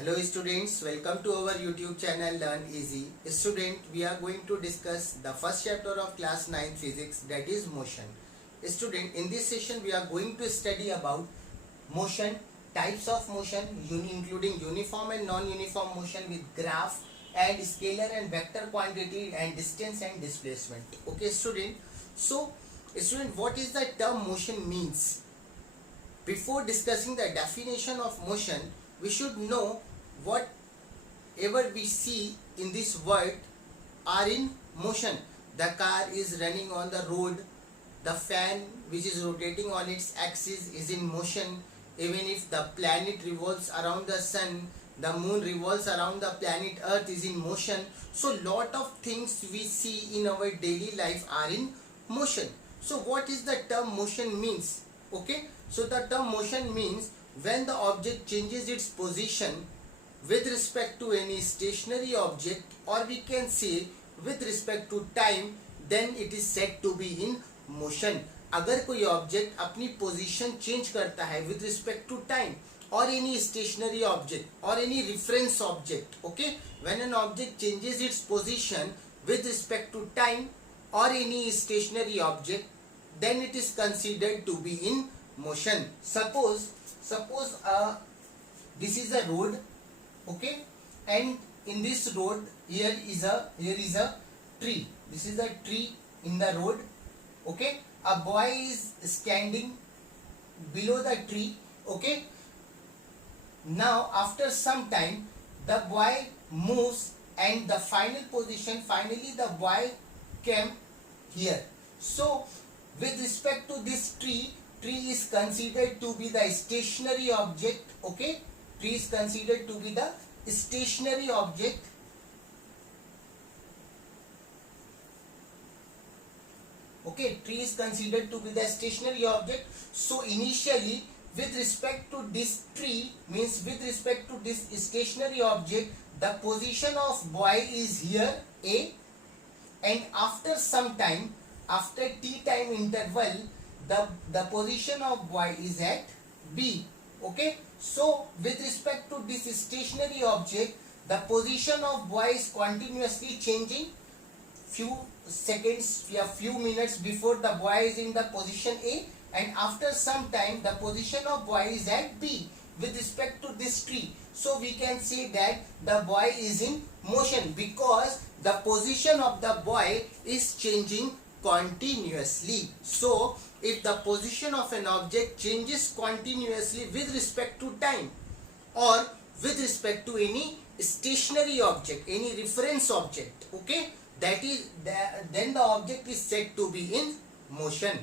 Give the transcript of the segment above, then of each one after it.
Hello students, welcome to our YouTube channel Learn Easy. Student, we are going to discuss the first chapter of class 9 physics, that is motion. Student, in this session we are going to study about motion, types of motion including uniform and non-uniform motion with graph and scalar and vector quantity and distance and displacement. Okay student, so student, what is the term motion means? Before discussing the definition of motion, we should know whatever we see in this world are in motion. The car is running on the road, the fan which is rotating on its axis is in motion. Even if the planet revolves around the sun, the moon revolves around the planet earth is in motion. So lot of things we see in our daily life are in motion. So what is the term motion means? Okay, so the term motion means when the object changes its position with respect to any stationary object, or we can say with respect to time, then it is said to be in motion. अगर कोई object अपनी position change करता है with respect to time or any stationary object or any reference object, okay, when an object changes its position with respect to time or any stationary object, then it is considered to be in motion. Suppose this is a road, okay, and in this road here is a tree. This is a tree in the road, okay. A boy is standing below the tree, okay. Now after some time the boy moves and the final position, finally the boy came here. So with respect to this tree is considered to be the stationary object, okay. Tree is considered to be the stationary object, okay. Tree is considered to be the stationary object. So initially with respect to this tree, means with respect to this stationary object, the position of boy is here A, and after some time, after t time interval, the position of boy is at B, okay. So with respect to this stationary object, the position of boy is continuously changing. Few seconds, few minutes before, the boy is in the position A, and after some time the position of boy is at B with respect to this tree. So we can say that the boy is in motion because the position of the boy is changing continuously. So if the position of an object changes continuously with respect to time or with respect to any stationary object, any reference object, okay, then the object is said to be in motion.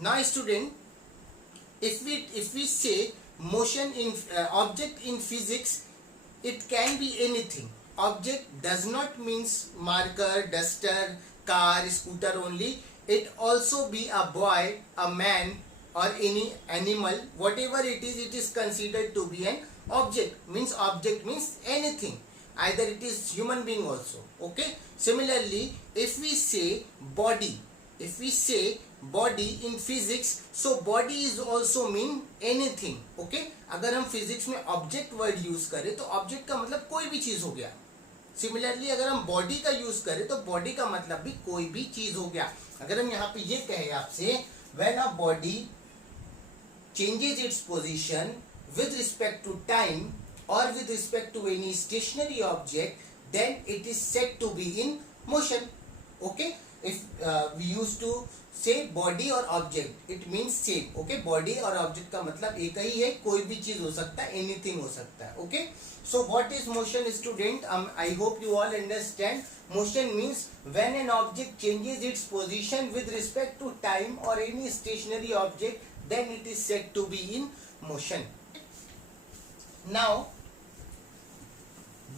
Now student, if we say motion in object in physics, it can be anything. Object does not means marker, duster, car, scooter only. It also be a boy, a man, or any animal. Whatever it is considered to be an object. Means object means anything. Either it is human being also, okay. Similarly, if we say body in physics, so body is also mean anything, okay. अगर हम physics में object word use करें तो object का मतलब कोई भी चीज हो गया. सिमिलरली अगर हम बॉडी का यूज करें तो बॉडी का मतलब भी कोई भी चीज हो गया. अगर हम यहाँ पे ये कहें आपसे, when a body changes its position with respect to time or with respect to any stationary object, then it is said to be in motion, okay. If we used to say body or object, it means same, okay. Body और object का मतलब एक ही है, कोई भी चीज हो सकता है, anything हो सकता है, okay. So what is motion student? I hope you all understand. Motion means when an object changes its position with respect to time or any stationary object, then it is said to be in motion. Now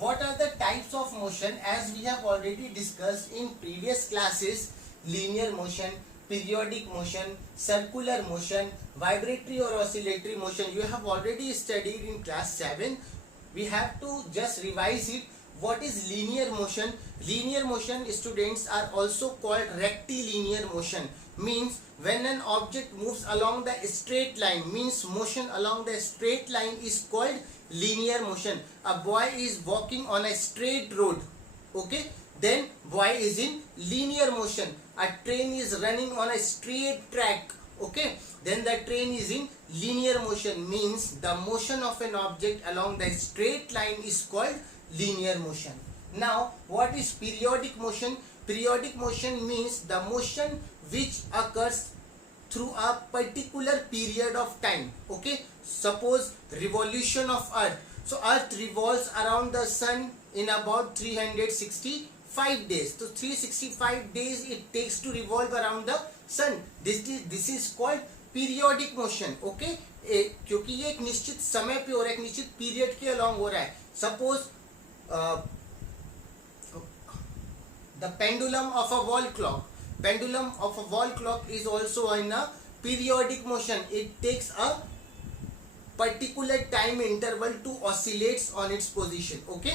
what are the types of motion? As we have already discussed in previous classes, linear motion, periodic motion, circular motion, vibratory or oscillatory motion, you have already studied in class 7. We have to just revise it. What is linear motion? Linear motion students are also called rectilinear motion. Means when an object moves along the straight line, means motion along the straight line is called linear motion. A boy is walking on a straight road, okay, then boy is in linear motion. A train is running on a straight track, okay, then the train is in linear motion, means the motion of an object along the straight line is called linear motion. Now what is periodic motion? Periodic motion means the motion which occurs through a particular period of time, okay. Suppose revolution of earth, so earth revolves around the sun in about 365 days, so 365 days it takes to revolve around the sun. This is called periodic motion, okay. क्योंकि ये एक निश्चित समय पे हो रहा है, एक निश्चित पीरियड के अलॉन्ग हो रहा है. Suppose the pendulum of a wall clock, pendulum of a wall clock is also in a periodic motion. It takes a particular time interval to oscillate on its position, okay.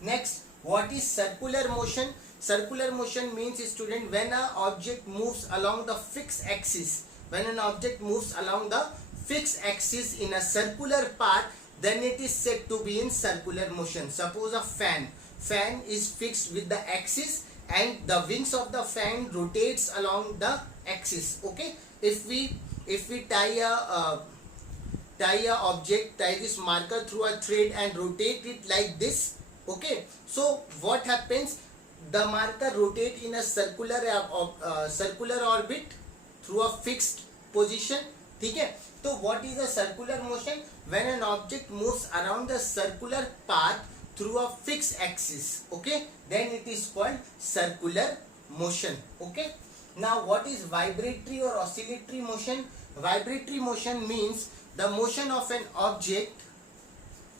Next, what is circular motion? Circular motion means, student, when an object moves along the fixed axis, when an object moves along the fixed axis in a circular path, then it is said to be in circular motion. Suppose a fan is fixed with the axis and the wings of the fan rotates along the axis, okay. If we tie this marker through a thread and rotate it like this, okay, so what happens, the marker rotate in a circular orbit through a fixed position, ठीक है. So what is a circular motion? When an object moves around the circular path through a fixed axis, okay, then it is called circular motion, okay. Now what is vibratory or oscillatory motion? Vibratory motion means the motion of an object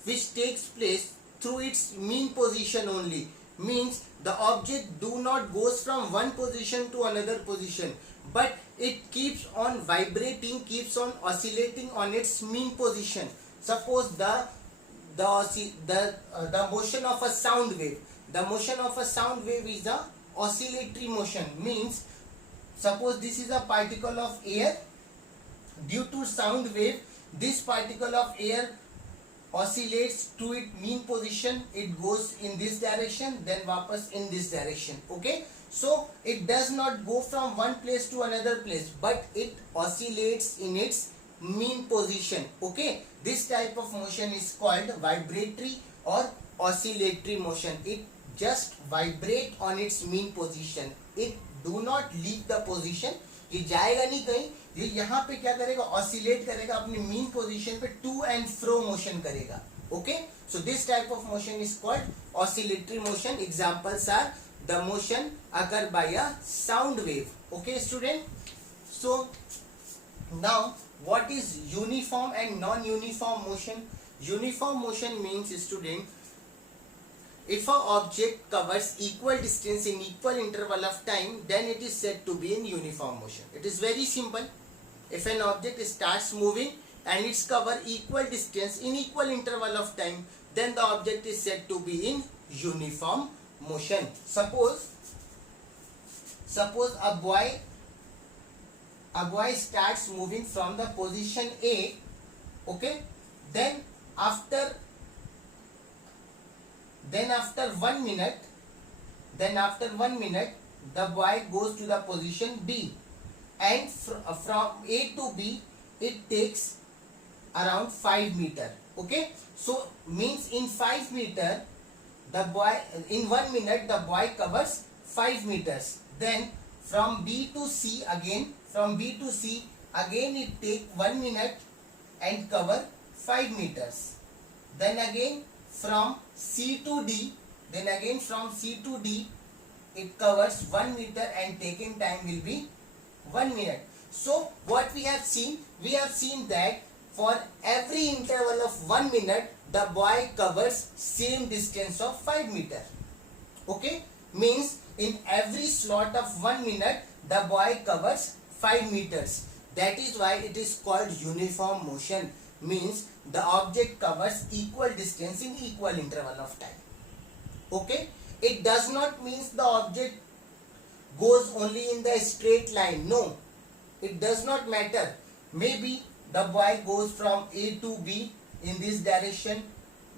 which takes place through its mean position only, means the object do not goes from one position to another position, but it keeps on vibrating, keeps on oscillating on its mean position. Suppose the motion of a sound wave, the motion of a sound wave is the oscillatory motion, means suppose this is a particle of air, due to sound wave this particle of air oscillates to its mean position, it goes in this direction, then वापस in this direction, okay. So it does not go from one place to another place, but it oscillates in its mean position, okay. This type of motion is called vibratory or oscillatory motion. It just vibrate on its mean position, it do not leave the position. ये जाएगा नहीं कहीं, ये यहाँ पे क्या करेगा, oscillate करेगा, अपनी मीन पोजीशन पे टू एंड फ्रो मोशन करेगा, okay. So this type of motion is called oscillatory motion. Examples are the motion occur by a sound wave, okay student. So now what is uniform and non uniform motion? Uniform motion means, student, if an object covers equal distance in equal interval of time, then it is said to be in uniform motion. It is very simple. If an object starts moving and it's cover equal distance in equal interval of time, then the object is said to be in uniform motion. Suppose a boy starts moving from the position A, okay, then after 1 minute, the boy goes to the position B, and from A to B it takes around 5 meter, okay. So means in 5 meter in 1 minute the boy covers 5 meters. Then from B to C again it take 1 minute and cover 5 meters. Then again from C to D, it covers 1 meter and taking time will be 1 minute. So what we have seen that for every interval of 1 minute the boy covers same distance of 5 meter, okay. Means in every slot of 1 minute the boy covers 5 meters. That is why it is called uniform motion, means the object covers equal distance in equal interval of time, okay. It does not means the object goes only in the straight line. No, it does not matter. Maybe the boy goes from A to B in this direction,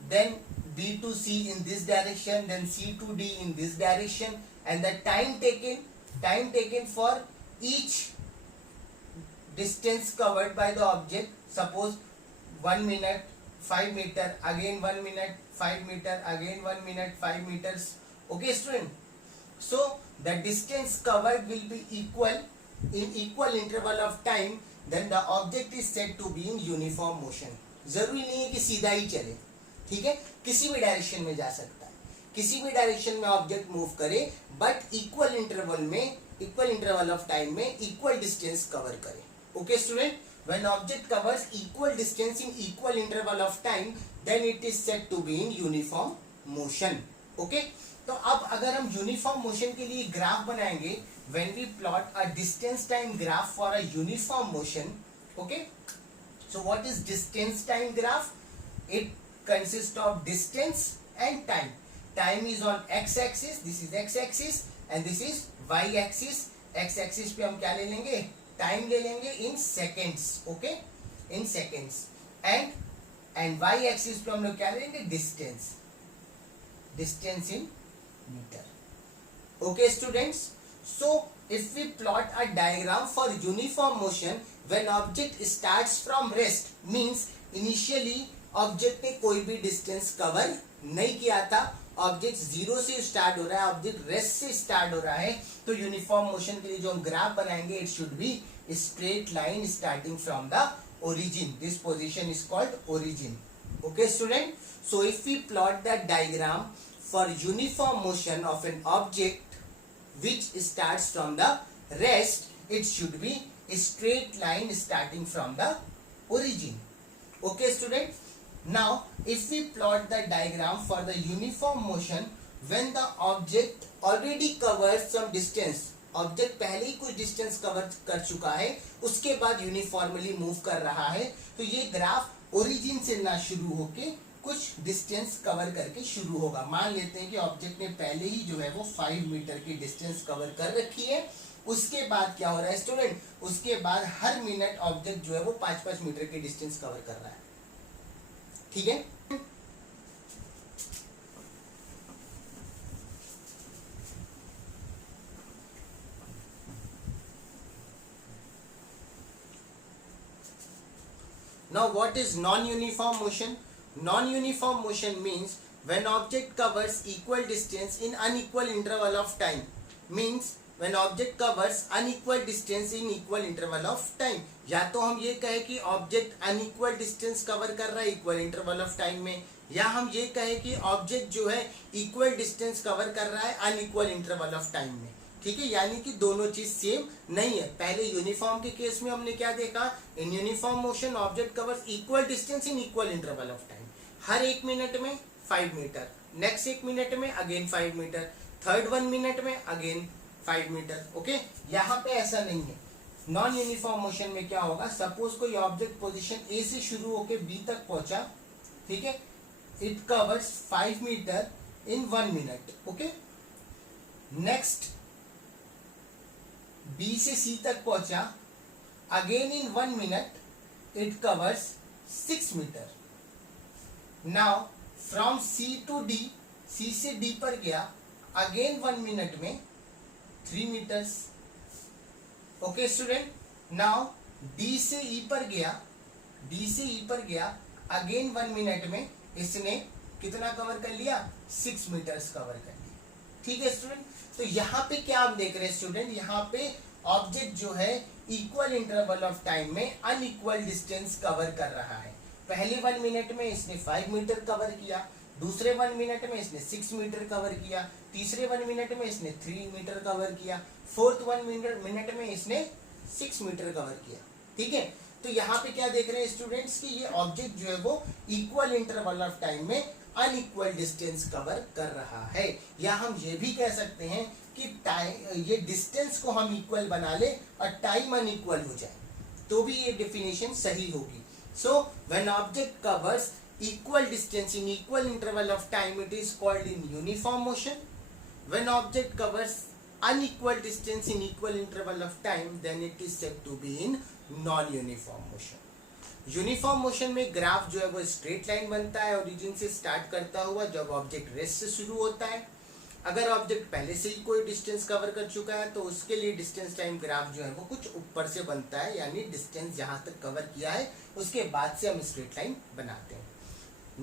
then B to C in this direction, then C to D in this direction, and the time taken for each distance covered by the object. Suppose 1 minute 5 meter, again 1 minute 5 meter, again 1 minute 5 meters. Okay student, so the distance covered will be equal in equal interval of time, then the object is said to be in uniform motion. जरूरी नहीं है कि सीधा ही चले, ठीक है, किसी भी डायरेक्शन में जा सकता है, किसी भी डायरेक्शन में ऑब्जेक्ट मूव करे, बट इक्वल इंटरवल में, इक्वल इंटरवल ऑफ टाइम में इक्वल डिस्टेंस कवर करे. Okay student, when object covers equal distance in equal interval of time, then it is said to be in uniform motion. Okay, तो अब अगर हम uniform motion के लिए graph बनाएंगे, when we plot a distance time graph for a uniform motion. Okay, so what is distance time graph? It consists of distance and time. Time is on x axis, this is x axis, and this is y axis. x axis पे हम क्या ले लेंगे, time ले लेंगे in seconds. Okay, in seconds. And y axis पे हम लोग क्या लेंगे, distance, distance in metre. Okay students, so if we plot a diagram for uniform motion, when object starts from rest, means initially object ने कोई भी distance cover नहीं किया था, ऑब्जेक्ट जीरो से स्टार्ट हो रहा है, ऑब्जेक्ट रेस्ट से स्टार्ट हो रहा है, तो यूनिफॉर्म मोशन के लिए जो हम ग्राफ बनाएंगे, it should be straight line starting from the origin. This position is called origin. Okay student, so if we plot the diagram for uniform motion of an object which starts from the rest, it should be a straight line starting from the origin. Okay student, now if we plot the diagram for the uniform motion when the object already covers some distance, object पहले ही कुछ distance cover कर चुका है, उसके बाद uniformly move कर रहा है, तो ये ग्राफ ओरिजिन से ना शुरू होके कुछ डिस्टेंस कवर करके शुरू होगा. मान लेते हैं कि ऑब्जेक्ट ने पहले ही जो है वो 5 मीटर की डिस्टेंस कवर कर रखी है. उसके बाद क्या हो रहा है स्टूडेंट, उसके बाद हर मिनट ऑब्जेक्ट जो है वो 5-5 मीटर की डिस्टेंस कवर कर रहा है. ठीक है, now what is non-uniform motion? Non-uniform motion means when object covers equal distance in unequal interval of time. Means when object covers unequal distance in equal interval of time. या तो हम ये कहें कि ऑब्जेक्ट अनइक्वल डिस्टेंस कवर कर रहा है equal interval of time में, या हम ये कहें कि ऑब्जेक्ट जो है इक्वल डिस्टेंस कवर कर रहा है अनइक्वल इंटरवल ऑफ टाइम में. ठीक है, यानी कि दोनों चीज सेम नहीं है. पहले यूनिफॉर्म के केस में हमने क्या देखा, इन uniform motion object covers equal distance in equal interval of time. Her 1 minute में 5 मीटर, नेक्स्ट 1 मिनट में अगेन 5 मीटर, थर्ड 1 मिनट में अगेन 5 मीटर. ओके, यहाँ पे ऐसा नहीं है. नॉन यूनिफॉर्म मोशन में क्या होगा, सपोज कोई ऑब्जेक्ट पोजीशन ए से शुरू होकर बी तक पहुंचा, ठीक है, it covers 5 metre in 1 minute. Okay, next B से सी तक पहुंचा, again in 1 minute it covers 6 metre. Now from C to D, C से डी पर गया, अगेन 1 मिनट में 3 metres. Okay student, now D से ई पर गया, डी से ई पर गया, अगेन 1 मिनट में इसने कितना कवर कर लिया, 6 मीटर्स कवर कर लिया. ठीक है स्टूडेंट, तो यहाँ पे क्या आप देख रहे हैं स्टूडेंट, यहाँ पे ऑब्जेक्ट जो है इक्वल इंटरवल ऑफ टाइम में अनइक्वल डिस्टेंस कवर कर रहा है. पहले 1 मिनट में इसने 5 मीटर कवर किया, दूसरे 1 मिनट में इसने 6 मीटर कवर किया, तीसरे 1 मिनट में इसने 3 मीटर कवर किया, फोर्थ 1 मिनट में इसने 6 मीटर कवर किया. ठीक है, तो यहाँ पे क्या देख रहे हैं स्टूडेंट्स कि ये ऑब्जेक्ट जो है वो इक्वल इंटरवल ऑफ टाइम में अनइक्वल डिस्टेंस कवर कर रहा है. या हम ये भी कह सकते हैं कि टाइम, ये डिस्टेंस को हम इक्वल बना ले और टाइम अनइक्वल हो जाए, तो भी ये डेफिनेशन सही होगी. So when object covers equal distance in equal interval of time, it is called in uniform motion. When object covers unequal distance in equal interval of time, then it is said to be in non-uniform motion. Uniform motion में graph जो है वो straight line बनता है origin से start करता हुआ जब ऑब्जेक्ट रेस्ट से शुरू होता है। अगर ऑब्जेक्ट पहले से ही कोई डिस्टेंस कवर कर चुका है तो उसके लिए डिस्टेंस टाइम ग्राफ जो है वो कुछ ऊपर से बनता है, यानी डिस्टेंस जहां तक कवर किया है उसके बाद से हम स्ट्रेट लाइन बनाते हैं।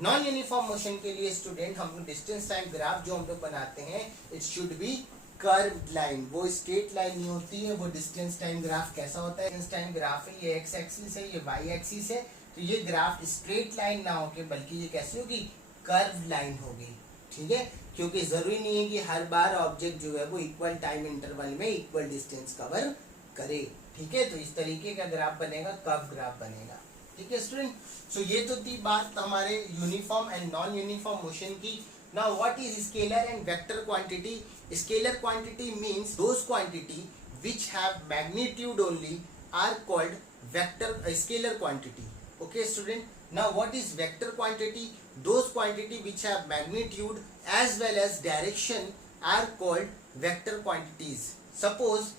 नॉन यूनिफॉर्म मोशन के लिए स्टूडेंट हम डिस्टेंस टाइम ग्राफ जो हम लोग बनाते हैं it should B curved line, वो स्ट्रेट लाइन नहीं होती है। वो डिस्टेंस टाइम ग्राफ कैसा होता है, डिस्टेंस टाइम ग्राफ है, ये एक्स एक्सिस है, ये वाई एक्सिस है, तो ये ग्राफ स्ट्रेट लाइन ना होके बल्कि ये कैसी होगी, कर्व्ड लाइन होगी। ठीक है, क्योंकि जरूरी नहीं है कि हर बार ऑब्जेक्ट जो है वो इक्वल टाइम इंटरवल में इक्वल डिस्टेंस कवर करे। ठीक है, तो इस तरीके का ग्राफ बनेगा, कर्व ग्राफ बनेगा। ठीक है स्टूडेंट, सो ये तो थी बात हमारे uniform and non uniform motion की। Now what is scalar and vector quantity? Scalar quantity means those quantity which have magnitude only are called vector scalar quantity. Okay student, now what is vector quantity? Those quantity which have magnitude as well as direction are called vector quantities. Suppose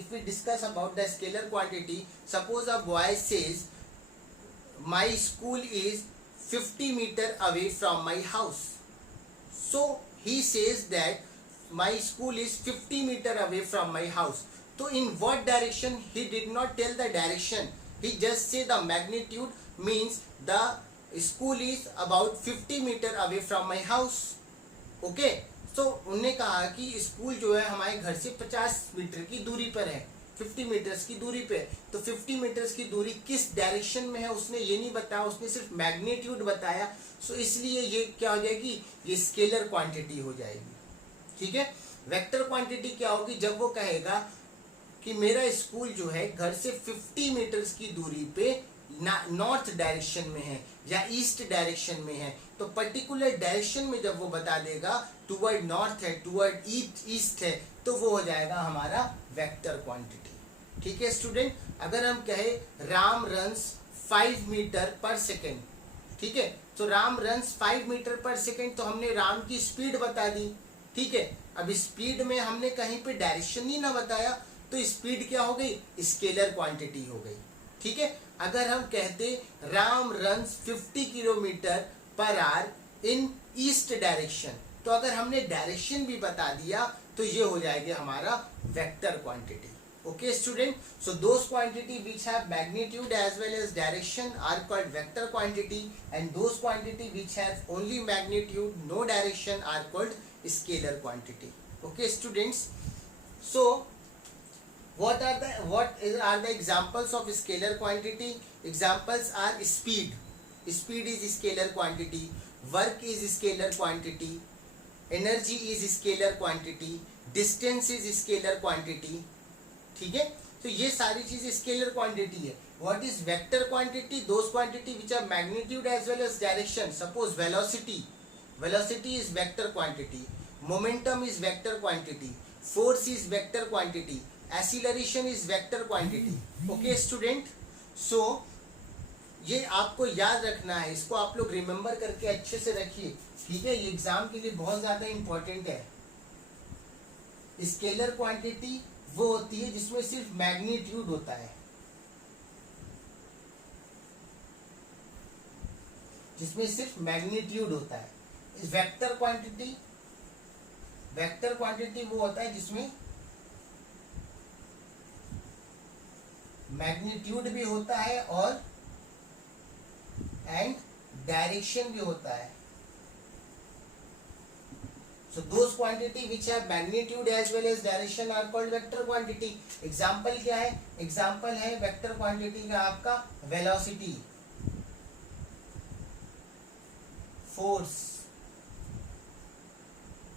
if we discuss about the scalar quantity, suppose a boy says my school is 50 meter away from my house. So he says that my school is 50 meter away from my house. So in what direction? He did not tell the direction, he just say the magnitude, means the school is about 50 meter away from my house. Okay, so उन्होंने कहा कि school जो है हमारे घर से 50 metre की दूरी पर है, 50 मीटर्स की दूरी पे। तो 50 मीटर्स की दूरी किस डायरेक्शन में है उसने ये नहीं बताया, उसने सिर्फ मैग्नीट्यूड बताया। सो इसलिए ये क्या हो जाएगी, ये स्केलर क्वांटिटी हो जाएगी। ठीक है, वेक्टर क्वांटिटी क्या होगी, जब वो कहेगा कि मेरा स्कूल जो है घर से 50 मीटर्स की दूरी पे नॉर्थ डायरेक्शन में है या ईस्ट डायरेक्शन में है, तो पर्टिकुलर डायरेक्शन में जब वो बता देगा टुवर्ड नॉर्थ है, टुवर्ड ईस्ट है, तो वो हो जाएगा हमारा वेक्टर क्वांटिटी। ठीक है स्टूडेंट, अगर हम कहे राम रन्स 5 मीटर पर सेकेंड, ठीक है, तो राम रन्स 5 मीटर पर सेकेंड, तो हमने राम की स्पीड बता दी। ठीक है, अब स्पीड में हमने कहीं पे डायरेक्शन ही ना बताया, तो स्पीड क्या हो गई, स्केलर क्वांटिटी हो गई। ठीक है, अगर हम कहते Ram runs 50 kilometre per hour in east direction, तो अगर हमने डायरेक्शन भी बता दिया तो ये हो जाएगा हमारा vector quantity. Okay student, so those quantity which have magnitude as well as direction are called vector quantity, and those quantity which have only magnitude no direction are called scalar quantity. Okay students, so what are the examples of scalar quantity? Examples are speed is scalar quantity, work is scalar quantity, energy is scalar quantity, distance is scalar quantity. ठीक है, तो ये सारी चीज scalar quantity है। What is vector quantity? Those quantity which are magnitude as well as direction. Suppose velocity is vector quantity, momentum is vector quantity, force is vector quantity, acceleration is vector quantity. Okay student, so ये आपको याद रखना है, इसको आप लोग remember करके अच्छे से रखिए। ठीक है, ये एग्जाम के लिए बहुत ज्यादा इंपॉर्टेंट है। स्केलर क्वांटिटी वो होती है जिसमें सिर्फ मैग्नीट्यूड होता है, जिसमें सिर्फ मैग्नीट्यूड होता है। वेक्टर क्वांटिटी वो होता है जिसमें मैग्नीट्यूड भी होता है और एंड डायरेक्शन भी होता है। So those quantity which have magnitude as well as direction are called vector quantity. Example क्या है? Example है vector quantity का आपका velocity, force,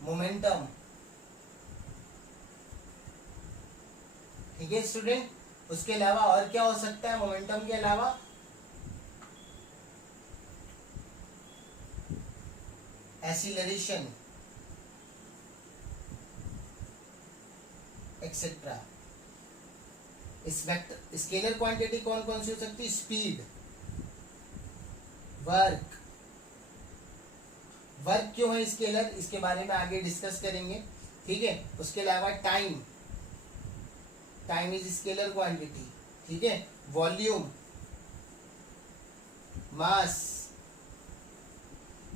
momentum। ठीक है स्टूडेंट, उसके अलावा और क्या हो सकता है मोमेंटम के अलावा? Acceleration etcetera. इस वेक्टर स्केलर क्वांटिटी कौन कौन सी हो सकती है? स्पीड, वर्क क्यों है स्केलर, इसके बारे में आगे डिस्कस करेंगे। ठीक है, उसके अलावा टाइम इज स्केलर क्वांटिटी। ठीक है, volume mass.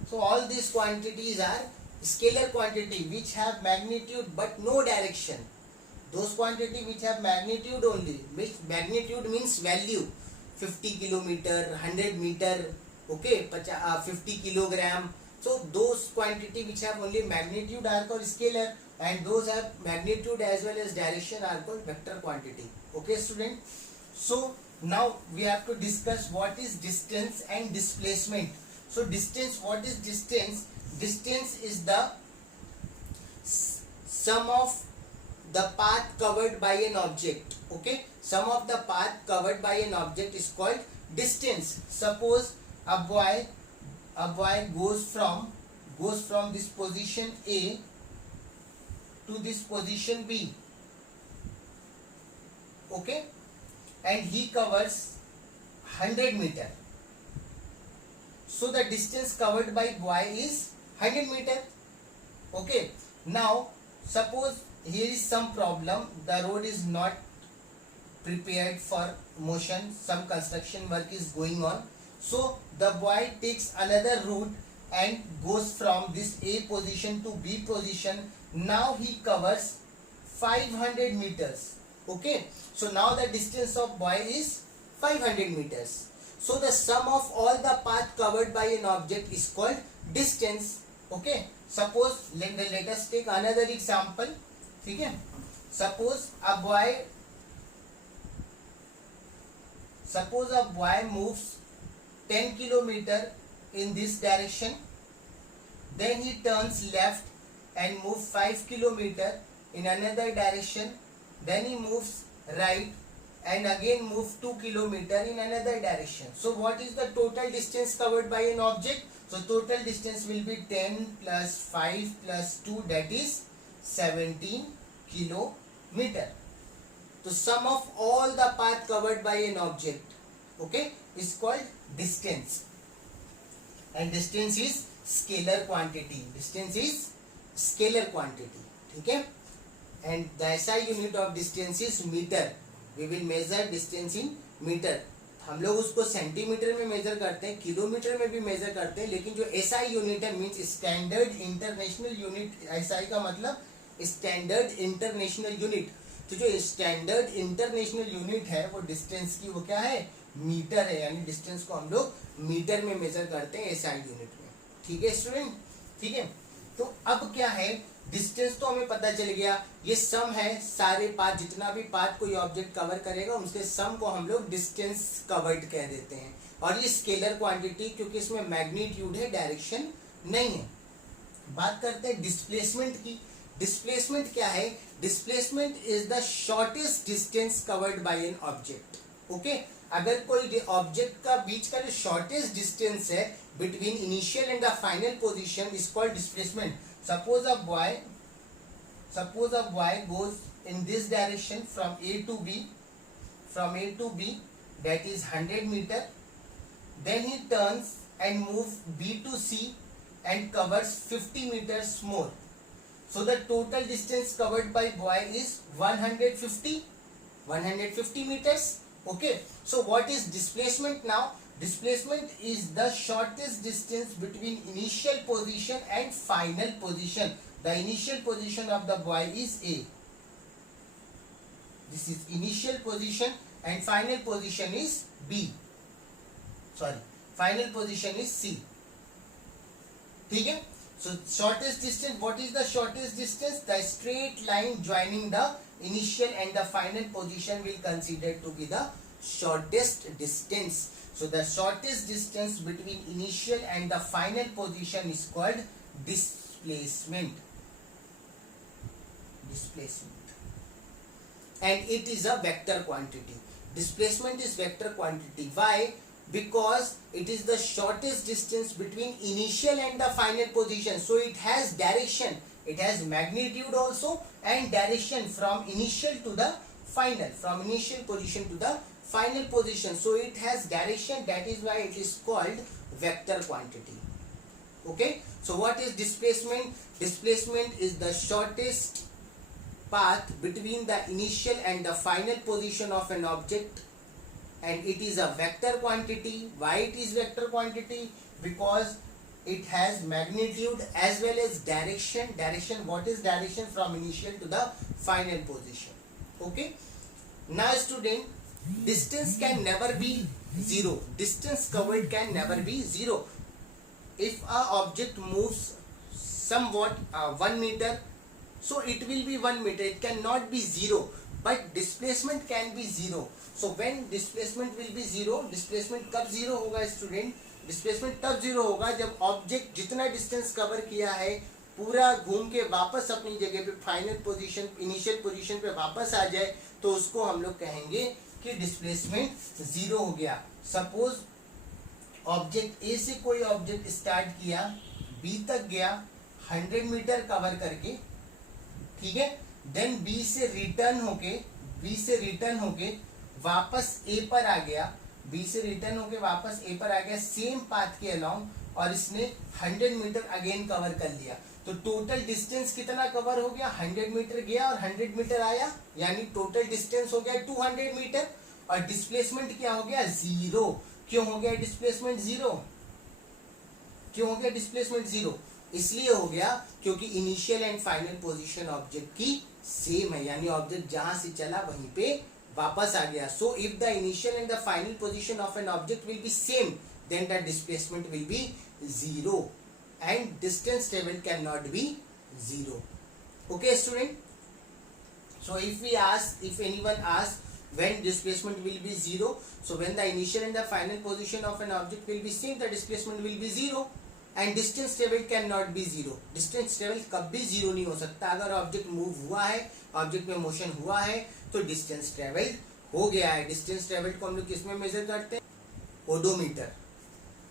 So all these quantities are scalar quantity which have magnitude but no direction. Those quantity which have magnitude only, which magnitude means value, 50 kilometer, 100 meter, okay, 50 kilogram. So those quantity which have only magnitude are called scalar, and those have magnitude as well as direction are called vector quantity. Okay student, so now we have to discuss what is distance and displacement. So distance, what is distance? Distance is the sum of the path covered by an object. Okay, sum of the path covered by an object is called distance. Suppose a boy goes from this position A to this position B. Okay, and he covers 100 meter. So the distance covered by boy is 100 meter. Okay, now suppose here is some problem, the road is not prepared for motion, some construction work is going on. So the boy takes another route and goes from this A position to B position. Now he covers 500 meters. Okay, so now the distance of boy is 500 meters. So the sum of all the path covered by an object is called distance. Okay, suppose let us take another example. ठीक है, suppose a boy moves 10 kilometer in this direction, then he turns left and moves 5 kilometer in another direction, then he moves right and again move 2 kilometer in another direction. So what is the total distance covered by an object? So total distance will be 10 plus 5 plus 2, that is 17 kilometer. The sum of all the path covered by an object, okay, is called distance. And distance is scalar quantity. Distance is scalar quantity. Okay, and the SI unit of distance is meter. We will measure distance in meter. हम लोग उसको centimetre में major करते हैं, kilometre में भी major करते हैं, लेकिन जो SI यूनिट है means standard international unit, SI का मतलब स्टैंडर्ड इंटरनेशनल यूनिट, तो जो स्टैंडर्ड इंटरनेशनल यूनिट है वो डिस्टेंस की वो क्या है, मीटर है, यानी डिस्टेंस को हम लोग मीटर में मेजर करते हैं SI यूनिट में. ठीक है स्टूडेंट, ठीक है. तो अब क्या है, डिस्टेंस तो हमें पता चल गया, ये सम है, सारे पाथ, जितना भी पाथ कोई ऑब्जेक्ट कवर करेगा उसके सम को हम लोग डिस्टेंस कवर्ड कह देते हैं. और ये स्केलर क्वांटिटी, क्योंकि इसमें मैग्नीट्यूड है, डायरेक्शन नहीं है. बात करते हैं डिस्प्लेसमेंट की. डिस्प्लेसमेंट क्या है? Displacement is the shortest distance covered by an object. Okay, अगर कोई ऑब्जेक्ट का बीच का जो शॉर्टेस्ट डिस्टेंस है between initial and the final position is called displacement. Suppose a boy goes in this direction from A to B, that is 100 meter. Then he turns and moves B to C and covers 50 meters more. So the total distance covered by boy is 150 meters. Okay. So what is displacement now? Displacement is the shortest distance between initial position and final position. The initial position of the boy is A. This is initial position and final position is B. Final position is C. ठीक है? So shortest distance, what is the shortest distance? The straight line joining the initial and the final position will consider to be the shortest distance. So the shortest distance between initial and the final position is called displacement. And it is a vector quantity. Displacement is vector quantity. Why? Because it is the shortest distance between initial and the final position. So it has direction. It has magnitude also and direction from initial to the final. From initial position to the final position. So it has direction, that is why it is called vector quantity. Okay. So what is displacement? Displacement is the shortest path between the initial and the final position of an object. and it is a vector quantity. Why it is vector quantity? Because it has magnitude as well as direction. Direction, what is direction? From initial to the final position. Okay, now student, distance can never be zero. Distance covered can never be zero. If a object moves somewhat 1 meter, so it will be 1 meter, it cannot be zero, but displacement can be zero. So when displacement will be zero, displacement कब zero होगा student? Displacement तब zero होगा जब object जितना distance cover किया है पूरा घूम के वापस अपनी जगह पे फाइनल पोजीशन, इनिशियल पोजीशन पे वापस आ जाए, तो उसको हम लोग कहेंगे कि डिस्प्लेसमेंट जीरो हो गया. सपोज ऑब्जेक्ट ए से कोई ऑब्जेक्ट स्टार्ट किया, बी तक गया 100 मीटर कवर करके, ठीक है, देन बी से रिटर्न होके वापस ए पर आ गया, बी से रिटर्न होके वापस ए पर आ गया सेम पाथ के अलोंग, और इसने 100 मीटर अगेन कवर कर लिया. तो टोटल डिस्टेंस कितना कवर हो गया? 100 मीटर गया और 100 मीटर आया, यानी टोटल डिस्टेंस हो गया 200 मीटर. और डिस्प्लेसमेंट क्या हो गया? जीरो. क्यों हो गया डिस्प्लेसमेंट जीरो? क्यों हो गया डिस्प्लेसमेंट जीरो? इसलिए हो गया क्योंकि initial and final position object की सेम है, यानी ऑब्जेक्ट जहां से चला वहीं पे वापस आ गया. So if the initial and the final position of an object will be same, then the displacement will be zero and distance traveled cannot be zero. Okay student, so if anyone asks when displacement will be zero, so when the initial and the final position of an object will be same, the displacement will be zero and distance traveled cannot be zero. distance traveled कभी zero नहीं हो सकता. अगर object move हुआ है, object में motion हुआ है, तो डिस्टेंस ट्रेवल्ड हो गया है. डिस्टेंस ट्रेवल्ड को हम लोग किसमें मेजर करते हैं? ओडोमीटर.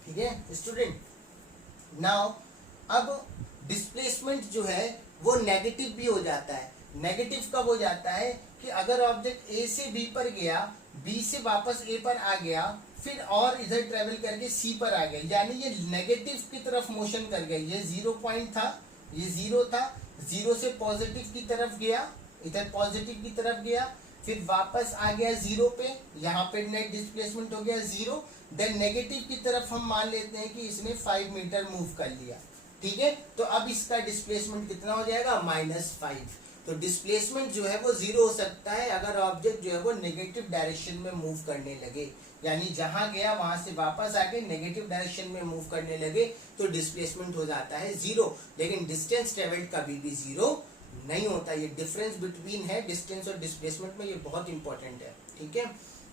ठीक है स्टूडेंट. नाउ अब डिस्प्लेसमेंट जो है वो नेगेटिव भी हो जाता है. नेगेटिव कब हो जाता है? कि अगर ऑब्जेक्ट ए से बी पर गया, बी से वापस ए पर आ गया, फिर और इधर ट्रेवल करके सी पर आ गया, यानी ये नेगेटिव की तरफ मोशन कर गया. ये 0 पॉइंट था, ये 0 था, 0 से पॉजिटिव की तरफ गया, इधर पॉजिटिव की तरफ गया, फिर वापस आ गया 0 पे, यहाँ पे नेट डिस्प्लेसमेंट हो गया 0. देन नेगेटिव की तरफ हम मान लेते हैं कि इसने 5 मीटर मूव कर लिया. ठीक है, तो अब इसका डिस्प्लेसमेंट कितना हो जाएगा? -5. तो डिस्प्लेसमेंट जो है वो जीरो हो सकता है अगर ऑब्जेक्ट जो है वो नेगेटिव डायरेक्शन में मूव करने लगे, यानी जहां गया वहां से वापस आके नेगेटिव डायरेक्शन में मूव करने लगे, तो डिस्प्लेसमेंट हो जाता है जीरो. लेकिन डिस्टेंस ट्रेवल्ड कभी भी जीरो नहीं होता. ये डिफरेंस बिटवीन है डिस्टेंस और डिस्प्लेसमेंट में, ये बहुत इंपॉर्टेंट है. ठीक है.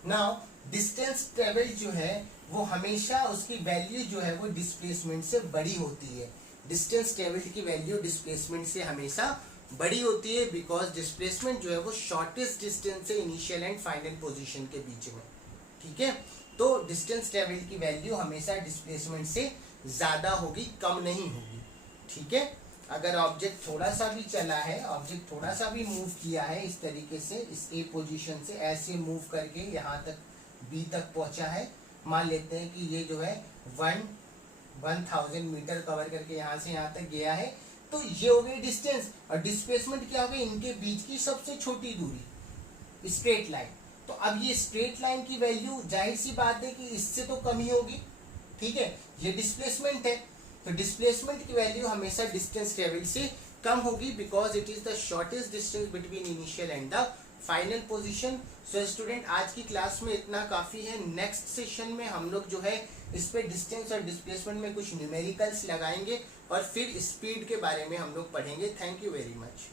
नाउ डिस्टेंस ट्रेवल्ड जो है वो हमेशा उसकी वैल्यू जो है वो डिस्प्लेसमेंट से बड़ी होती है. डिस्टेंस ट्रेवल्ड की वैल्यू डिस्प्लेसमेंट से हमेशा बड़ी होती है, बिकॉज डिस्प्लेसमेंट जो है वो शॉर्टेस्ट डिस्टेंस है इनिशियल एंड फाइनल पोजीशन के बीच में. ठीक है, तो डिस्टेंस ट्रेवल्ड की वैल्यू हमेशा डिस्प्लेसमेंट से ज्यादा होगी, कम नहीं होगी. ठीक है, अगर ऑब्जेक्ट थोड़ा सा भी चला है, ऑब्जेक्ट थोड़ा सा भी मूव किया है इस तरीके से, इस ए पोजीशन से ऐसे मूव करके यहाँ तक बी तक पहुंचा है, मान लेते हैं कि ये जो है 1000 मीटर कवर करके यहाँ से यहाँ तक गया है, तो ये हो गई डिस्टेंस. और डिस्प्लेसमेंट क्या हो गई? इनके बीच की सबसे छोटी दूरी, स्ट्रेट लाइन. तो अब ये स्ट्रेट लाइन की वैल्यू जाहिर सी बात है कि इससे तो कम ही होगी. ठीक है, ये डिस्प्लेसमेंट है, तो डिस्प्लेसमेंट की वैल्यू हमेशा डिस्टेंस ट्रेवल्ड से कम होगी, because it is the shortest distance between initial and the final position. So student, आज की क्लास में इतना काफी है. नेक्स्ट सेशन में हम लोग जो है इस पे डिस्टेंस और डिस्प्लेसमेंट में कुछ न्यूमेरिकल्स लगाएंगे और फिर स्पीड के बारे में हम लोग पढ़ेंगे. Thank you very much.